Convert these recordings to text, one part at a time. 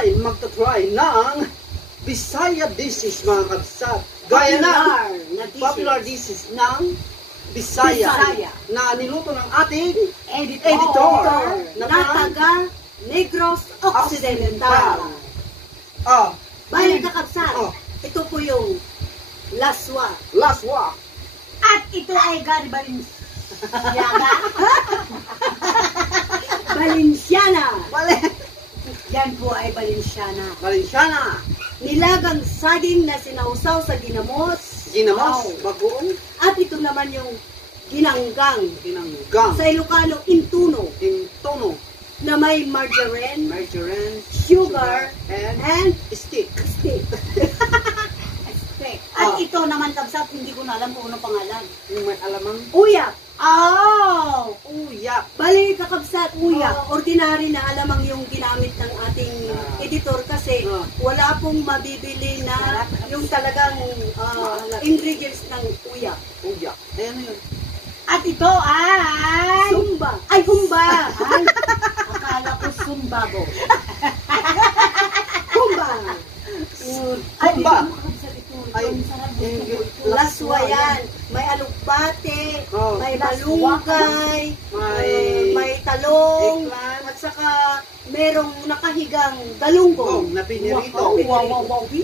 ay magta-try ng Bisaya dishes mga kabsat. Gaya na popular dishes ng Bisaya na niluto ng ating editor na taga Negros Occidental. Balik ka kabsat. Ito po yung laswa. At ito ay Gary Valenciana. Yan po ay Valenciana. Nilagang saging na sinausaw sa ginamos. Bagoong. At ito naman yung ginanggang. Sa Ilocano, intuno. Na may margarine, sugar, and stick. At ito naman kabsat, hindi ko na alam kung anong pangalan. Yung may alamang Uyak. uyak. Bali kakabsat, uyak. Ordinary na alamang yung ginamit ng ating editor kasi wala pong mabibili na yung talagang ingredients ng uyak. Ayan na yun. At ito ay Sumba. Ay, humba. Ay, akala ko sumbabo. Humba. Humba. Laswa yan. May alugbate, may malunggay, may talong, at saka merong nakahigang galunggong. Na pinirito.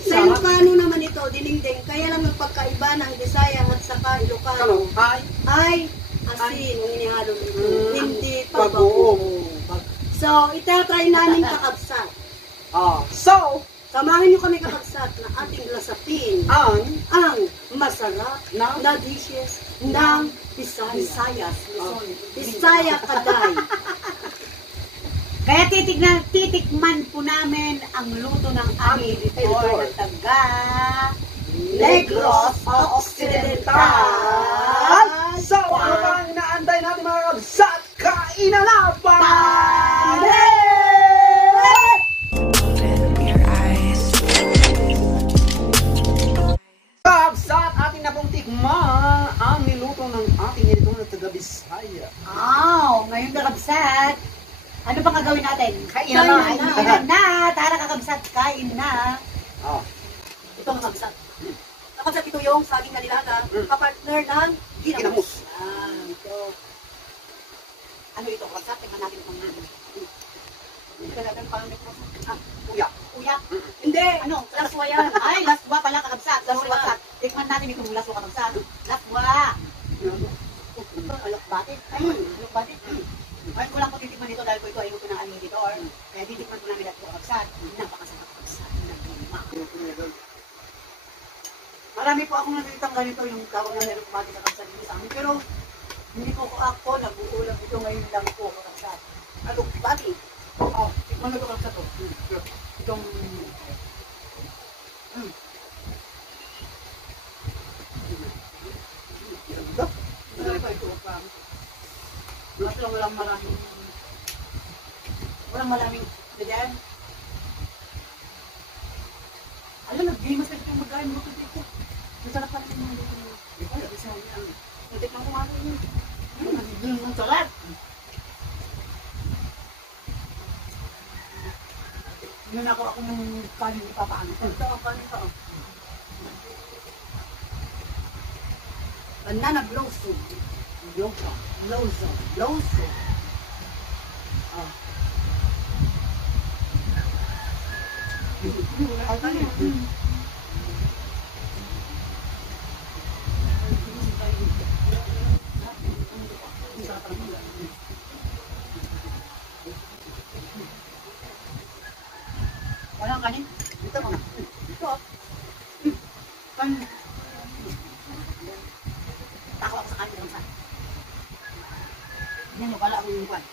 Sa Ilocano naman ito, dinengdeng. Kaya lang ang pagkaiba ng Bisaya at saka Ilocano ay asin ang inihalo nito. Hindi pabagoong. So, itatry namin kakabsat. Samahan nyo kami kakabsat na ating lasapin ang masarap na dishes ng Bisaya. Bisaya Kaday. Kaya titikman po namin ang luto ng aming editor na taga Negros Occidental. So, ano bang naantay natin mga kabsat? Kainan na pa! Kabsat, ating na pong tikman ang niluto ng ating editor na taga Bisaya. Ngayon kakabsat, ano pang gagawin natin? Kain na. Tara kakabsat, kain na. Ito ang kakabsat. Kakabsat, ito yung saging na nilaga, kapartner ng ginamos. Ano ito kakabsat? Tingnan natin kung ano. Uyak. Hindi. Ano? Laswa yan. Ay, laswa pala kakabsat. Laswa. Tikman natin itong laswa kakabsat. Laswa. Alokbate. Ngayon ko lang po titikman dito dahil po ito ay luto ng aming editor. Kaya titikman po namin at ito kakabsat. Napakasarap kakabsat. Marami po akong nakikitang ganito yung tawag na alokbate kakabsat dito sa amin. Pero hindi po ako nag-uulam ito ngayon lang po kakabsat. Alokbate. Tikman na ito kakabsat to. Itong walang maraming ganyan. Alam, nag-gamas na itong mag-gain mo dito. Masarap pa rin yung mga dito mo. Natikman ko nga rin yun. Ang sarap. Yun ako ng kanin ipapaano. Ito ang kanin ito. Banana blossom. Blossom. Walang kanin? Ito mo. Tako ako sa kanin lang sa. Yan mo pala ang buwan.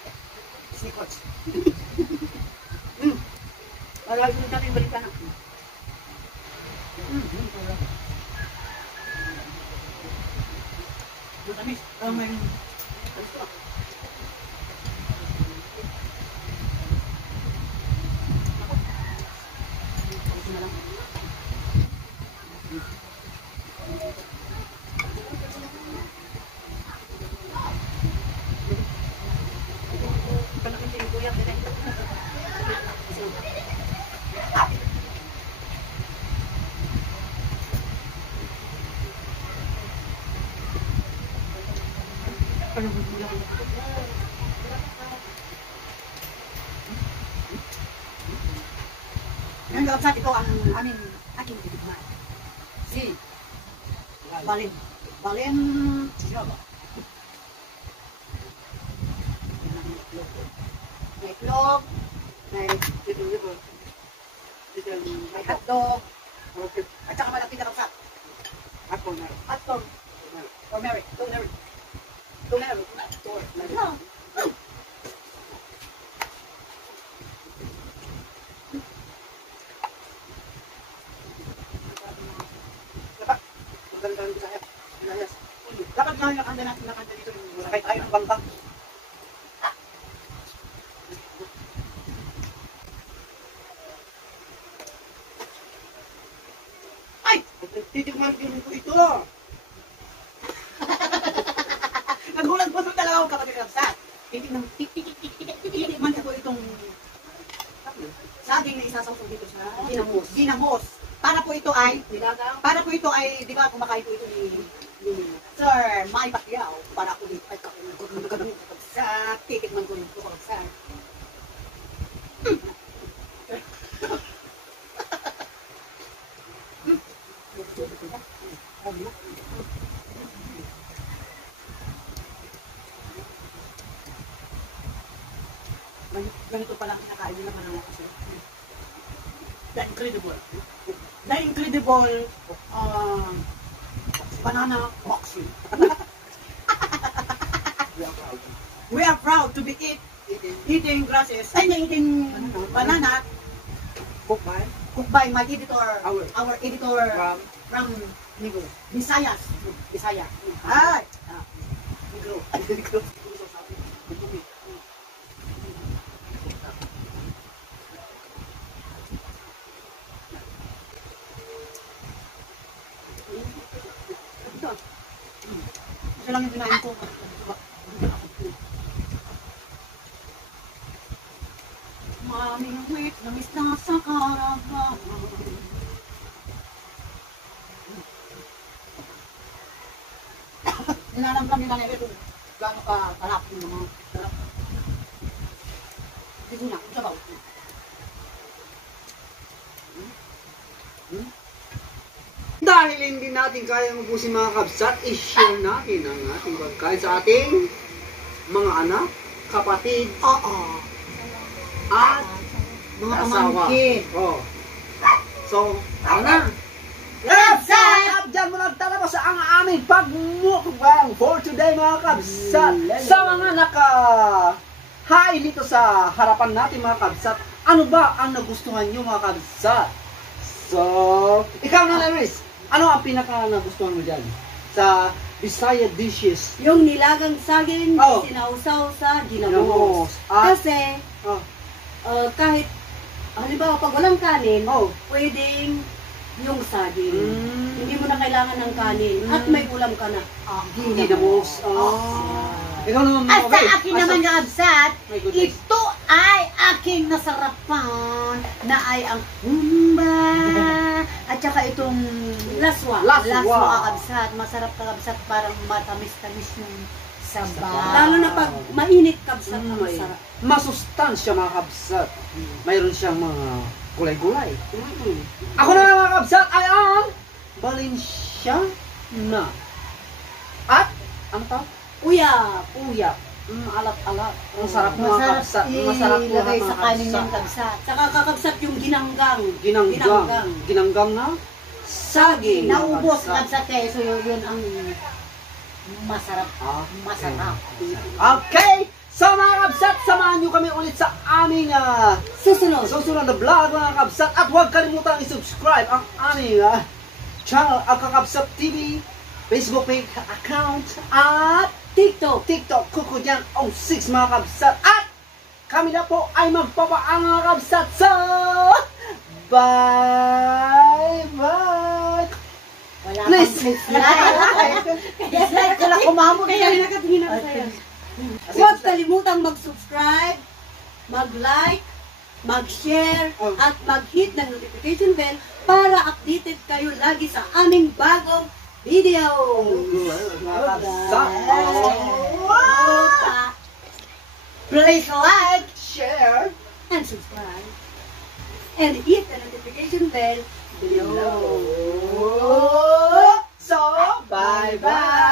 Sneakers. Wala yung natin balikan na. Matamis. May Ngayon kapsat, ito ang aming aking titigman. Si Balin. Balin. May itlog. May hotdog. At saka malaki na kapsat. Hotdog. Turmeric. Dapat nga nakanda natin nakanda dito. Sakay tayo ng bangkang. Ay! Titigman din ko ito. Nagulat po sa dalawang kapatid ng sat. Titikman ko itong saging na isasawsaw dito sa ginamos. Para po ito ay, di ba, kumakain po ito ni Sir Mai Pacquiao. Para ako dito ay sa titikman ko nito sa ganito pala kinakain nila manang kasi. The incredible banana boxing. We are proud to be eating grasses. Eating banana cooked by my editor, our editor from Visayas. Ay! Negro. Ito lang yung kinain ko. Maming wait, namis na sa karabahan. Nilalang kami na nito. Gano'n ka kalap yung mga kalap. Dito na, sabaw. Dahil hindi natin kaya mabusin mga kabsat, i-share natin ang ating pagkain sa ating mga anak, kapatid, at Mga asawa. pamangkin. Oh. So, ano? Kabsat! Diyan mo nagtatapos ang aming pagmukbang for today mga kabsat. Sa mga hi dito sa harapan natin mga kabsat, ano ba ang nagustuhan nyo mga kabsat? So, ikaw na Laris, ano ang pinaka nagustuhan mo dyan? Sa Bisaya dishes. Yung nilagang saging, Oh. sinausaw sa Ginamos. ginamos. Kasi, kahit, halimbawa, pag walang kanin, pwedeng yung saging. Hindi mo na kailangan ng kanin. At may ulam ka na. Ginamos. Ikaw naman At okay. sa akin naman nga absat, My goodness. ito ay aking nasarapan na ay ang humba. At saka itong Laswa. laswa absat. Masarap ka absat, parang matamis-tamis yung sabaw. Lalo na pag mainit kabsat ang May masarap. masustansya mga kabsat. Mayroon siyang mga gulay-gulay. Ako na mga kabsat ay ang Balenciana. At, ano to? Uya. Alat-alat. Ang sarap mga kabsat. Masarap po ilagay mga sa kanin kabsat. yung kabsat. Saka kakabsat yung ginanggang. Ginanggang na saging. Naubos mga kabsat. kabsat kayo. So yun ang masarap. Masarap. Okay! So mga kabsat, samahan nyo kami ulit sa aming susunod na vlog mga kabsat. At huwag kalimutan i-subscribe ang aming channel, ang Kakabsat TV, Facebook page account, at TikTok, Kukudyang 06 mga kabsat. At kami na po ay magpapaang mga kabsat. So, bye-bye! Please! Dislike ko lang kumamot. Kaya nakatingin ako sa'yo. Huwag kalimutang mag-subscribe, mag-like, mag-share, at mag-hit ng notification bell para updated kayo lagi sa aming bagong video. Mga kabsat! Ruta. Please like, share, and subscribe. And hit the notification bell below. So, bye-bye.